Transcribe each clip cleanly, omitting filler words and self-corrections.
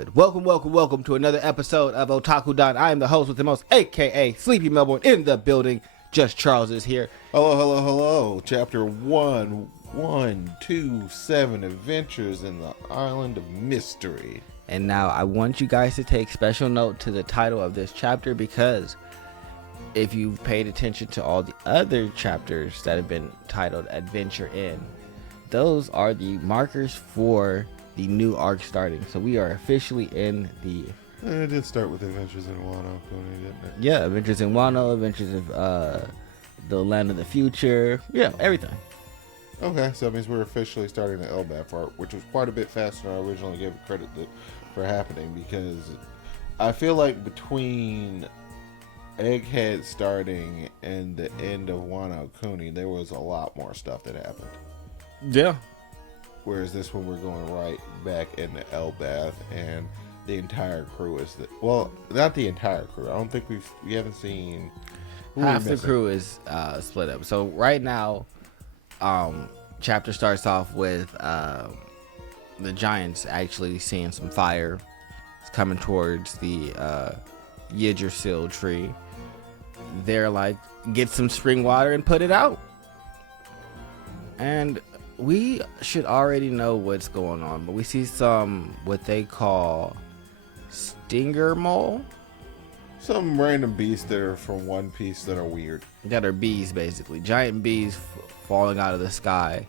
would. Welcome to another episode of Otaku Don. I am the host with the most, aka Sleepy Melbourne, in the building. Just Charles is here. Hello. Chapter 127, Adventures in the Island of Mystery. And now I want you guys to take special note to the title of this chapter, because if you've paid attention to all the other chapters that have been titled Adventure In, those are the markers for the new arc starting. So we are officially in the... It did start with Adventures in Wano, didn't it? Yeah, Adventures in Wano, Adventures of the Land of the Future. Yeah, everything. Okay, so that means we're officially starting the Elbaf arc, which was quite a bit faster than I originally gave it credit for happening, because I feel like between Egghead starting and the end of Wano Kuni, there was a lot more stuff that happened. Yeah. Whereas this one, we're going right back into Elbaf, and the entire crew is well, not the entire crew. I don't think we haven't seen half the crew is split up. So right now, chapter starts off with the giants actually seeing some fire. It's coming towards the Yggdrasil tree. They're like, get some spring water and put it out. And we should already know what's going on, but we see some what they call stinger mole. Some random beasts that are from One Piece that are weird. That are bees, basically. Giant bees falling out of the sky.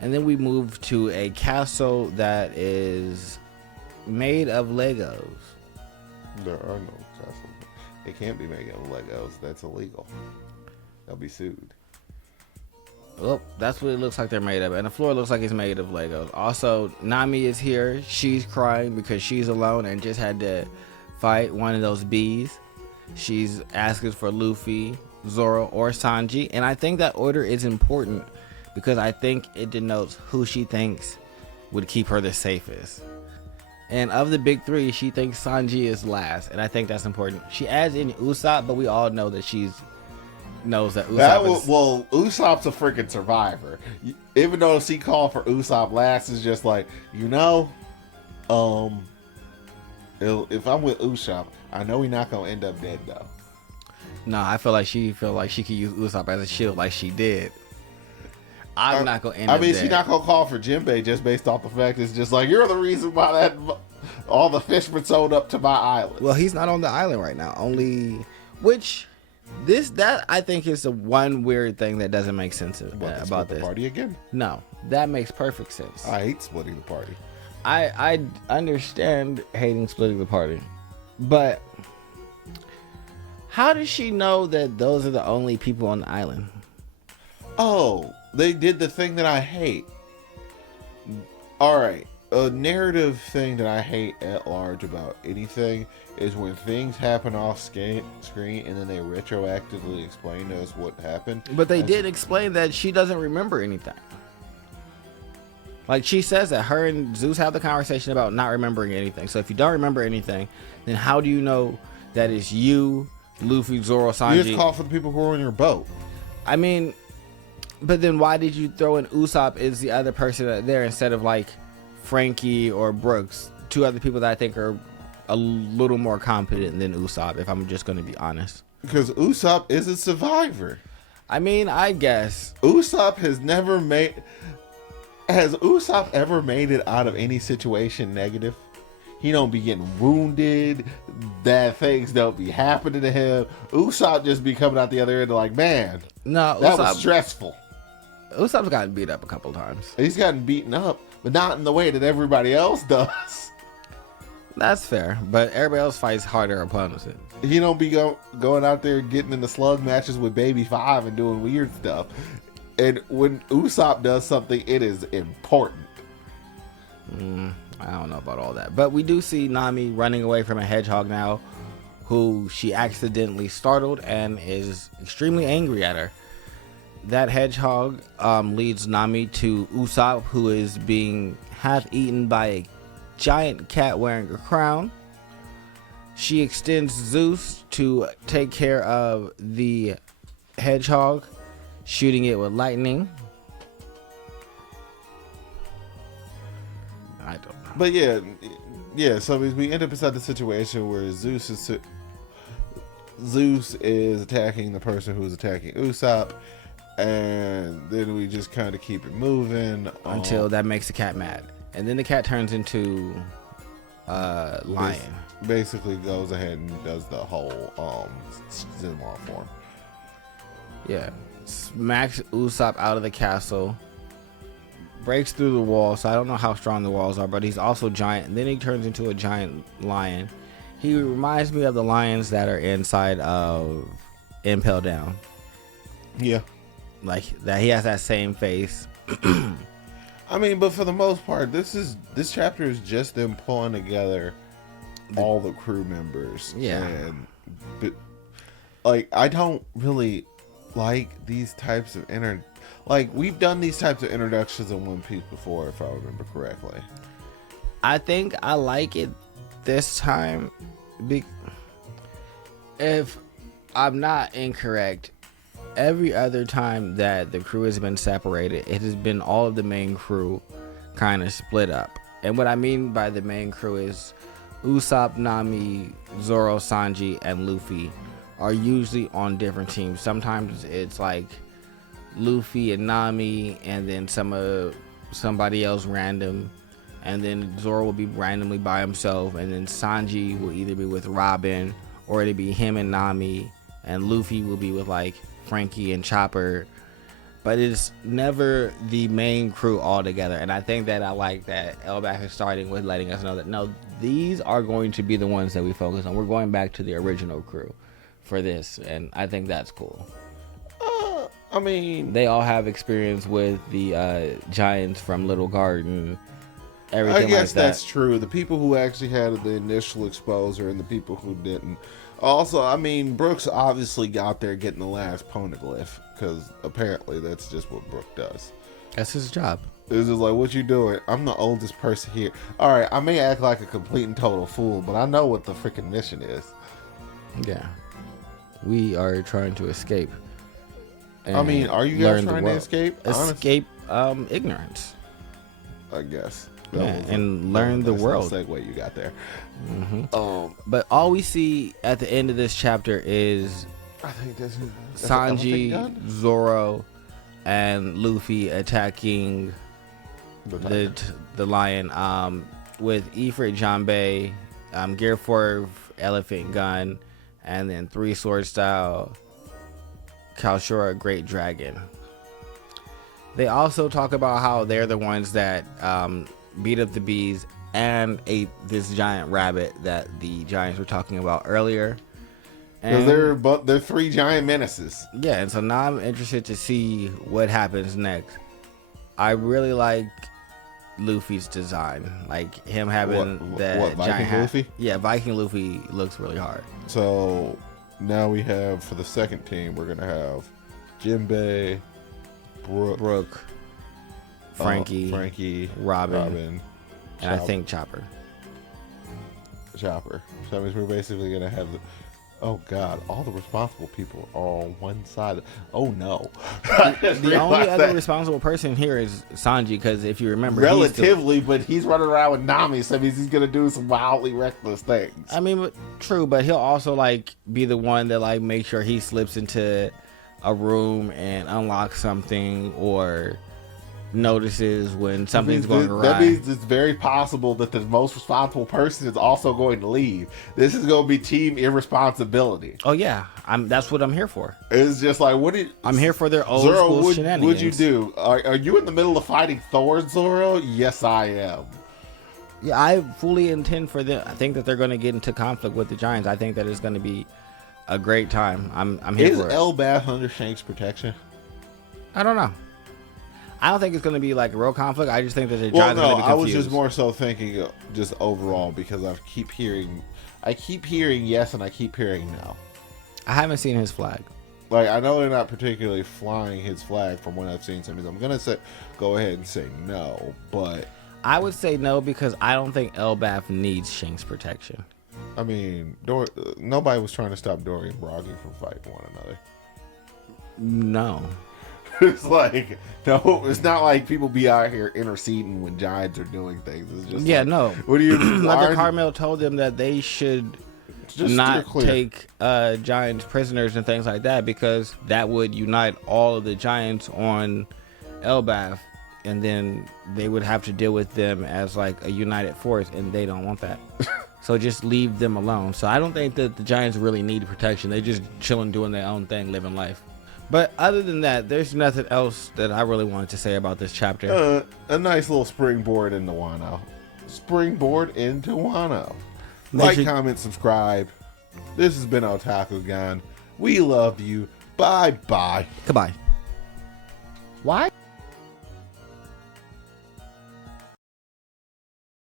And then we move to a castle that is made of Legos. There are no castles. It can't be made of Legos. That's illegal. They'll be sued. Well, that's what it looks like they're made of. And the floor looks like it's made of Legos. Also, Nami is here. She's crying because she's alone and just had to fight one of those bees. She's asking for Luffy, Zoro, or Sanji. And I think that order is important because I think it denotes who she thinks would keep her the safest. And of the big three, she thinks Sanji is last. And I think that's important. She adds in Usopp, but we all know that knows that Usopp well, Usopp's a freaking survivor. Even though she called for Usopp last, is just like, if I'm with Usopp, I know he's not gonna end up dead though. No, I feel like she could use Usopp as a shield like she did. I'm not gonna end up dead. She's not gonna call for Jinbei just based off the fact it's just like, you're the reason why that all the fishermen sold up to my island. Well, he's not on the island right now. That I think is the one weird thing that doesn't make sense about this. The party again? No, that makes perfect sense. I hate splitting the party. I understand hating splitting the party, but how does she know that those are the only people on the island? Oh, they did the thing that I hate. All right. A narrative thing that I hate at large about anything is when things happen off screen and then they retroactively explain to us what happened. But they did explain that she doesn't remember anything. Like, she says that her and Zeus have the conversation about not remembering anything. So if you don't remember anything, then how do you know that it's you, Luffy, Zoro, Sanji? You just call for the people who are on your boat. I mean, but then why did you throw in Usopp as the other person there instead of like Frankie or Brooks, two other people that I think are a little more competent than Usopp, if I'm just going to be honest? Because Usopp is a survivor. I mean, I guess. Usopp has Usopp ever made it out of any situation negative? He don't be getting wounded. Bad things don't be happening to him. Usopp just be coming out the other end like, man, no, that was stressful. Usopp's gotten beat up a couple times. He's gotten beaten up, but not in the way that everybody else does. That's fair, but everybody else fights harder opponents. He don't be going out there getting into slug matches with Baby 5 and doing weird stuff. And when Usopp does something, it is important. I don't know about all that. But we do see Nami running away from a hedgehog now, who she accidentally startled and is extremely angry at her. That hedgehog leads Nami to Usopp, who is being half eaten by a giant cat wearing a crown. She extends Zeus to take care of the hedgehog, shooting it with lightning. I don't know. But yeah, yeah, so we end up inside the situation where Zeus is attacking the person who's attacking Usopp, and then we just kind of keep it moving until that makes the cat mad, and then the cat turns into lion. Basically goes ahead and does the whole Zenmar form. Yeah, smacks Usopp out of the castle, breaks through the wall. So I don't know how strong the walls are, but he's also giant. And then he turns into a giant lion. He reminds me of the lions that are inside of Impel Down. Yeah, like that. He has that same face. I mean, but for the most part, this chapter is just them pulling together all the crew members. Yeah, but like I don't really like these types of we've done these types of introductions in One Piece before, if I remember correctly. I think I like it this time. If I'm not incorrect, every other time that the crew has been separated, it has been all of the main crew kind of split up. And what I mean by the main crew is Usopp, Nami, Zoro, Sanji, and Luffy are usually on different teams. Sometimes it's like Luffy and Nami, and then somebody else random, and then Zoro will be randomly by himself, and then Sanji will either be with Robin, or it'll be him and Nami, and Luffy will be with like Frankie and Chopper. But it's never the main crew all together. And I think that I like that Elbaf is starting with letting us know that no, these are going to be the ones that we focus on. We're going back to the original crew for this, and I think that's cool. I mean, they all have experience with the giants from Little Garden. Everything I guess like that. That's true. The people who actually had the initial exposure and the people who didn't. Also, I mean, Brooks obviously got there getting the last poneglyph, because apparently that's just what Brook does. That's his job. It's just like, what you doing? I'm the oldest person here. All right, I may act like a complete and total fool, but I know what the freaking mission is. Yeah. We are trying to escape. I mean, are you guys trying to escape? Escape ignorance. I guess. And learn the world. Segue you got there. Mm-hmm. But all we see at the end of this chapter is I think that's Sanji, Zoro, and Luffy attacking the lion with Ifrit Janbei, Gear 4 Elephant Gun, and then 3 Sword Style Kalshura Great Dragon. They also talk about how they're the ones that beat up the bees and ate this giant rabbit that the giants were talking about earlier. Because they're 3 giant menaces. Yeah, and so now I'm interested to see what happens next. I really like Luffy's design, like him having that giant hat. Luffy? Yeah, Viking Luffy looks really hard. So now we have, for the second team, we're gonna have Jinbei, Brooke, Frankie, Robin, and I think Chopper. So that means we're basically gonna have oh god, all the responsible people are on one side. Oh no. The only other responsible person here is Sanji, because if you remember, but he's running around with Nami, so that means he's gonna do some wildly reckless things. I mean, true, but he'll also like be the one that like make sure he slips into a room and unlocks something, or notices when something's going awry. That means it's very possible that the most responsible person is also going to leave. This is going to be team irresponsibility. Oh yeah, that's what I'm here for. It's just like, I'm here for their old school shenanigans. What'd you do? Are you in the middle of fighting Thor, Zoro? Yes, I am. Yeah, I fully intend for them. I think that they're going to get into conflict with the Giants. I think that it's going to be a great time. I'm here for it. Is Elbaf under Shanks' protection? I don't know. I don't think it's going to be like a real conflict. I just think that the Giants are going to be confused. I was just more so thinking just overall, because I keep hearing yes and I keep hearing no. I haven't seen his flag. Like, I know they're not particularly flying his flag from what I've seen. So I'm going to go ahead and say no, but I would say no, because I don't think Elbaf needs Shanks' protection. I mean, nobody was trying to stop Dory and Broggy from fighting one another. No. It's like, no, it's not like people be out here interceding when giants are doing things. It's just Yeah, like, no. what do you? Mother Carmel told them that they should just not steer clear. take giants prisoners and things like that, because that would unite all of the giants on Elbaf, and then they would have to deal with them as like a united force, and they don't want that. So just leave them alone. So I don't think that the giants really need protection. They just chilling, doing their own thing, living life. But other than that, there's nothing else that I really wanted to say about this chapter. A nice little springboard into Wano. Springboard into Wano. Make Like, sure- comment, subscribe. This has been Otaku Gun. We love you. Bye bye. Goodbye. Why?